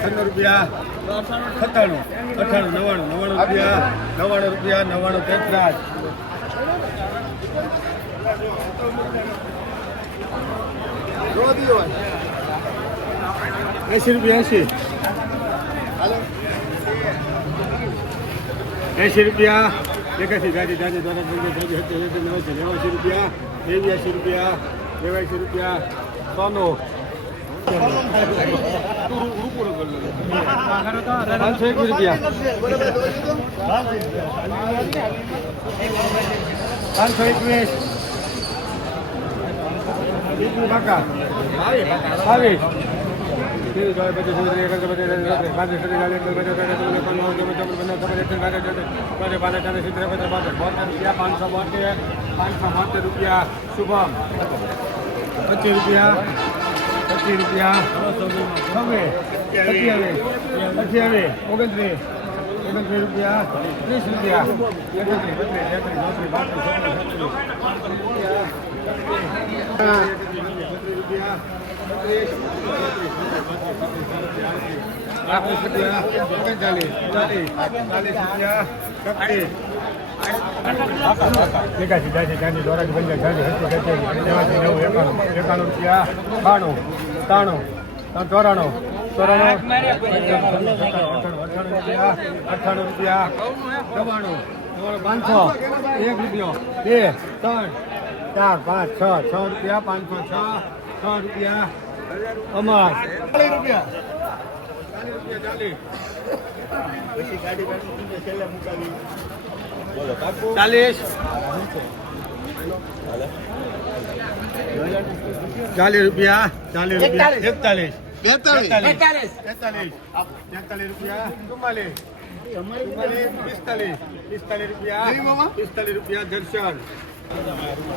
છન્નું રૂપિયા સત્તાણું અઠ્ઠાણું નવ્વાણું નવ્વાણું રૂપિયા નવ્વાણું રૂપિયા નવ્વાણું તેત્રાસ એસી રૂપિયા એસી એસી રૂપિયા એકાશી ગાડી જાતે દ્વારા નેવાસી રૂપિયા, નેવ્યાસી રૂપિયા નેવાસી રૂપિયા, સોનો. પાંચસો રૂપિયા. પાંચસો એકવીસ. પચીસ એકત્રીસ એકત્રીસ એકત્રીસ બોતેર પાંચસો બોતેર રૂપિયા શુભમ પચીસ રૂપિયા પચીસ રૂપિયા સત્યાવીસ અઠ્યાવીસ ઓગણત્રીસ ઓગણત્રીસ રૂપિયા ત્રીસ રૂપિયા એકત્રીસ બત્રીસ પાંત્રીસ એકાસી ત્યાસી ત્યાંસી ચોરાસી પંચાસી છ્યાસી સત્યાસી નેવાસી નેવું એકાણું રૂપિયા બાણું ત્રાણું ચોરાણું ચોરાણું અઠાણું રૂપિયા અઠાણું રૂપિયા નવ્વાણું પાંચસો એક રૂપિયો, બે, ત્રણ, ચાર, પાંચ, છ છ રૂપિયા, પાંચસો છ. છ રૂપિયા. અમાર. ચાલીસ રૂપિયા. ચાલીસ. રૂપિયા ચાલીસ ચાલીસ ચાલીસ રૂપિયા. ચાલીસ રૂપિયા. એકતાલીસ. બેતાલીસ. તેતાલીસ તેતાલીસ રૂપિયા. ચુમ્માલીસ. પિસ્તાલીસ. પિસ્તાલીસ રૂપિયા. પિસ્તાલીસ રૂપિયા દર્શન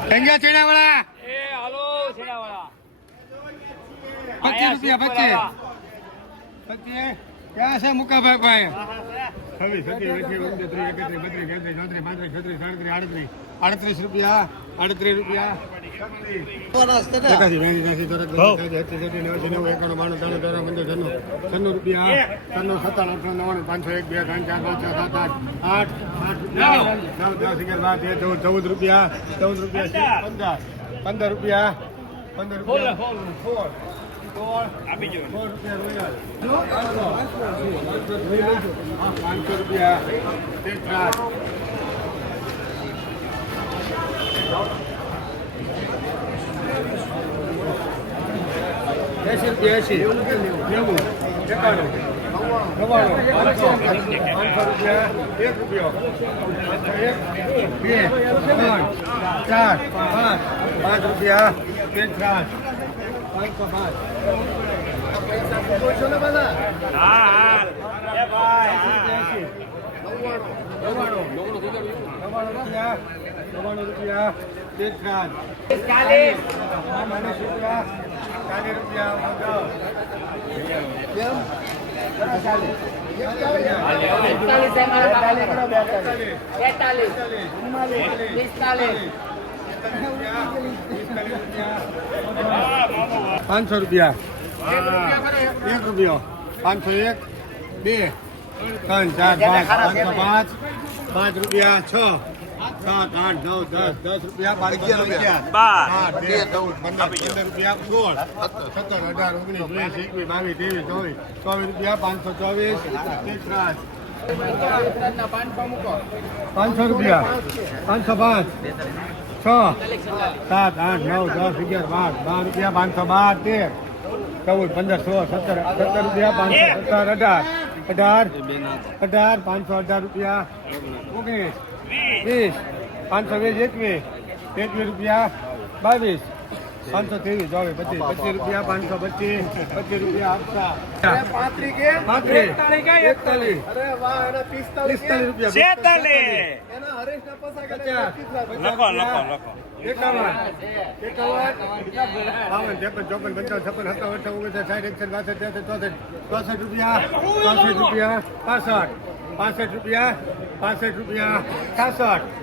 સંજ્ઞા છેડાવાળા. એ હાલો છેડાવાળા. પચીસ રૂપિયા પચીસ. પચીસ. ક્યાં છે મુકાભાઈ ભાઈ છવ્વીસ સત્યાવીસ ઓગણત્રીસ એકત્રીસ બત્રીસ તેત્રીસ ચોત્રીસ પાંત્રીસ છત્રીસ સાડત્રીસ આડત્રીસ. આડત્રીસ રૂપિયા આડત્રીસ રૂપિયા. છન્નું. રૂપિયા છન્નું સત્તાણું અઠાણું નવ્વાણું પાંચસો એક બે ત્રણ ચાર પાંચ છ સાત આઠ આઠ આઠ રૂપિયા નવ દસ અગિયાર બાર તેર ચૌદ ચૌદ રૂપિયા ચૌદ રૂપિયા પંદર. પંદર. રૂપિયા પંદર રૂપિયા. પાંચસો રૂપિયા એસી રૂપિયા એસી નેવું એકાણું નવ્વાણું પાંચસો પાંચસો રૂપિયા એક રૂપિયો એક બે ત્રણ ચાર પાંચ પાંચ રૂપિયા તેત્રાસ પાંચસો નવ્વાણું રૂપિયા નવ્વાણું માણસ રૂપિયા ચાલીસ રૂપિયા બેતાલીસ પિસ્તાલીસ પાંચસો રૂપિયા. એક રૂપિયો. પાંચસો એક બે ત્રણ ચાર પાંચ પાંચસો પાંચ પાંચ રૂપિયા છ સાત આઠ નવ દસ દસ રૂપિયા બાર અગિયાર રૂપિયા. આઠ બે ચૌદ પંદર પંદર રૂપિયા સોળ સત્તર. અઢાર ઓગણીસ વીસ એકવીસ બાવીસ ત્રેવીસ ચોવીસ ચોવીસ રૂપિયા પાંચસો ચોવીસ ત્રીસ પાંચસો રૂપિયા. પાંચસો પાંચ. છ, સાત, આઠ, નવ, દસ, અગિયાર, બાર બાર રૂપિયા, પાંચસો બાર, તેર, ચૌદ, પંદર, સોળ, સત્તર સત્તર રૂપિયા, પાંચસો સત્તર, અઢાર અઢાર અઢાર, પાંચસો અઢાર રૂપિયા, ઓગણીસ, વીસ, પાંચસો વીસ, એકવીસ એકવીસ રૂપિયા, બાવીસ પાંચસો ત્રેવીસ ચોવીસ પચીસ પચીસ રૂપિયા પાંચસો પચીસ પચીસ રૂપિયા આપતા. પાંત્રીસ એકતાલીસ પિસ્તાલીસ રૂપિયા છેતાલીસ. લખો લખો લખો એકાવન. એકાવન. બાવન ત્રેપન ચોપન પંચાવન છપ્પન સત્તાવન અઠાવન ઓગણસાઠ સાઠ એકસઠ બાસઠ ત્રેસઠ ચોસઠ. ચોસઠ રૂપિયા ચોસઠ રૂપિયા પાસઠ. પાસઠ રૂપિયા પાસઠ રૂપિયા છાસઠ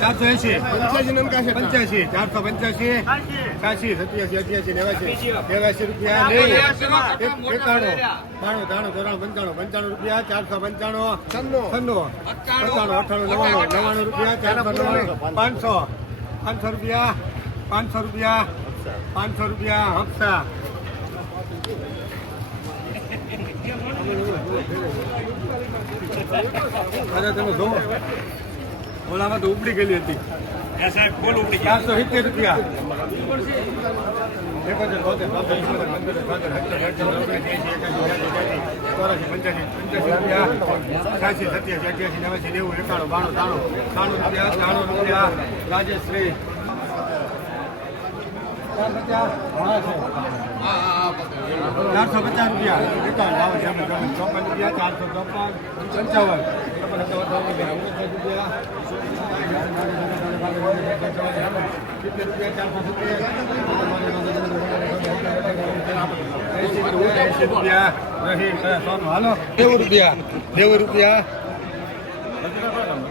ચારસો એસી પંચ્યાસી ચારસો પંચ્યાસી છ્યાસી સત્યાસી અઠ્યાસી નેવાસી નેવાસી રૂપિયા નેવું એકાણું બાણું ત્રાણું ચોરાણું પંચાણું પંચાણું રૂપિયા ચારસો પંચાણું છન્નું. પંચાણું અઠાણું નવ્વાણું નવ્વાણું રૂપિયા ચારસો નવ્વાણું પાંચસો પાંચસો રૂપિયા પાંચસો રૂપિયા પાંચસો રૂપિયા હપ્તા અરે તમે જોવો ઓલામાં તો ઉપડી ગયેલી હતી. ચારસો સિત્તેર રૂપિયા રાજેશ્રી. પચાસ, ચારસો પચાસ રૂપિયા એકાવન બાવન ચોપન ચોપન રૂપિયા ચારસો ચોપન પંચાવન નેવું રૂપિયા. નેવું રૂપિયા.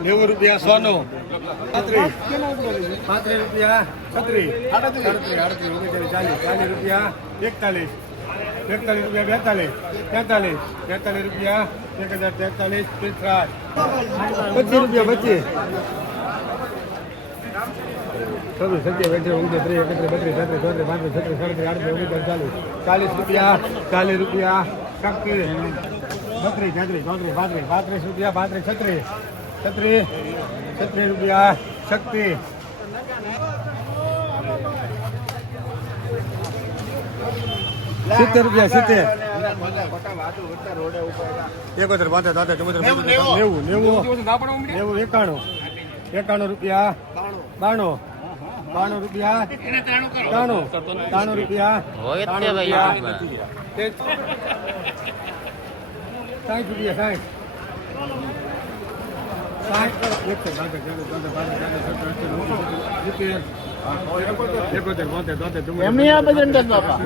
નેવું રૂપિયા સોનું. પાંત્રીસ પાંત્રીસ રૂપિયા. છત્રીસ. આડત્રીસ આડત્રીસ ઓગણચાલીસ ચાલીસ. ચાલીસ રૂપિયા. એકતાલીસ. એકતાલીસ રૂપિયા, બેતાલીસ તેતાલીસ તેતાલીસ રૂપિયા, એક હજાર તેતાલીસ પિસ્તાલીસ પચીસ રૂપિયા, પચીસ. છવ્વીસ, સત્યાવીસ ત્રીસ, એકત્રીસ, બત્રીસ તેત્રીસ ચોત્રીસ, પાંત્રીસ, છત્રીસ, સાડત્રીસ આડત્રીસ ઓગણત્રીસ ચાલીસ. રૂપિયા ચાલીસ રૂપિયા, છત્રીસ. બત્રીસ, છત્રીસ, ચોત્રીસ, પાંત્રીસ પાંત્રીસ રૂપિયા, પાંત્રીસ, છત્રીસ. છત્રીસ છત્રીસ રૂપિયા શક્તિ સિત્તેર રૂપિયા સિત્તેર એકોતેર તોતેર ચુમ્મોતેર પંચોતેર નેવું નેવું નેવું એકાણું એકાણું રૂપિયા બાણું બાણું રૂપિયા ત્રાણું ત્રાણું રૂપિયા ત્રાણું રૂપિયા તે- સાઠ રૂપિયા સાઠ સાઠ એકસો એમની આ બજન ટકા બાપા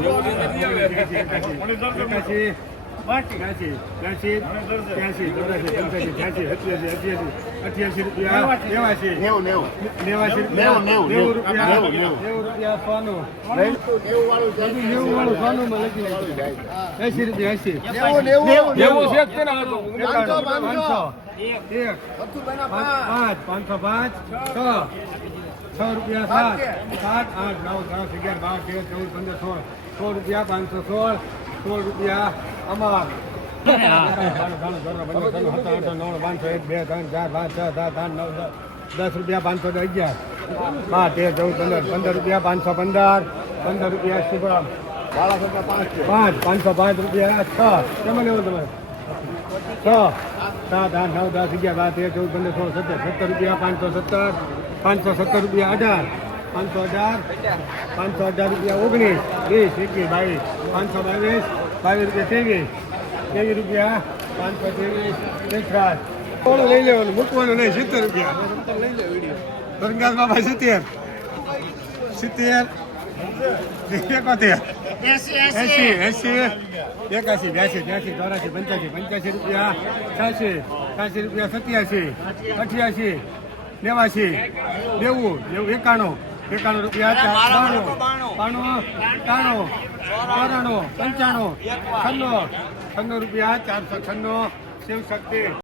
પાંચસો પાંચ છ છ રૂપિયા સાત. સાત, આઠ, નવ, દસ, અગિયાર, બાર, તેર, ચૌદ, પંદર, સોળ. સોળ રૂપિયા, પાંચસો સોળ. સોળ રૂપિયા અમાર. દસ રૂપિયા પાંચસો અગિયાર. હા તેર, ચૌદ, પંદર. પંદર રૂપિયા પાંચસો પંદર. પંદર રૂપિયા શુભમ. પાંચ, પાંચસો પાંચ રૂપિયા છ. કેમાં લેવું તમારે છ. સાત, આઠ, નવ, દસ, અગિયાર, બાર, તેર, ચૌદ, પંદર, સોળ, સત્તર. સત્તર રૂપિયા, પાંચસો સત્તર. પાંચસો સત્તર રૂપિયા અઢાર, પાંચસો અઢાર પાંચસો અઢાર રૂપિયા ઓગણીસ, વીસ, એકવીસ, બાવીસ, પાંચસો બાવીસ બાવીસ રૂપિયા ત્રેવીસ ત્રેવીસ રૂપિયા પાંચસો ત્રેવીસ ત્રેસઠ કોણ લઈ લેવાનું? મૂકવાનું નહીં, સિત્તેર રૂપિયા. ધનગાસ બાબા સિત્તેર. સિત્તેર. એકોતેર. એસી એસી એકાસી બ્યાસી ત્યાસી ચોરાસી પંચ્યાસી પંચ્યાસી રૂપિયા છ્યાસી છ્યાસી રૂપિયા સત્યાસી અઠ્યાસી નેવાસી નેવું નેવું એકાણું. એકાણું રૂપિયા બાણું. બાણું. ત્રાણું ચોરાણું પંચાણું. છન્નો. છન્નો રૂપિયા ચારસો છન્નો. શિવ શક્તિ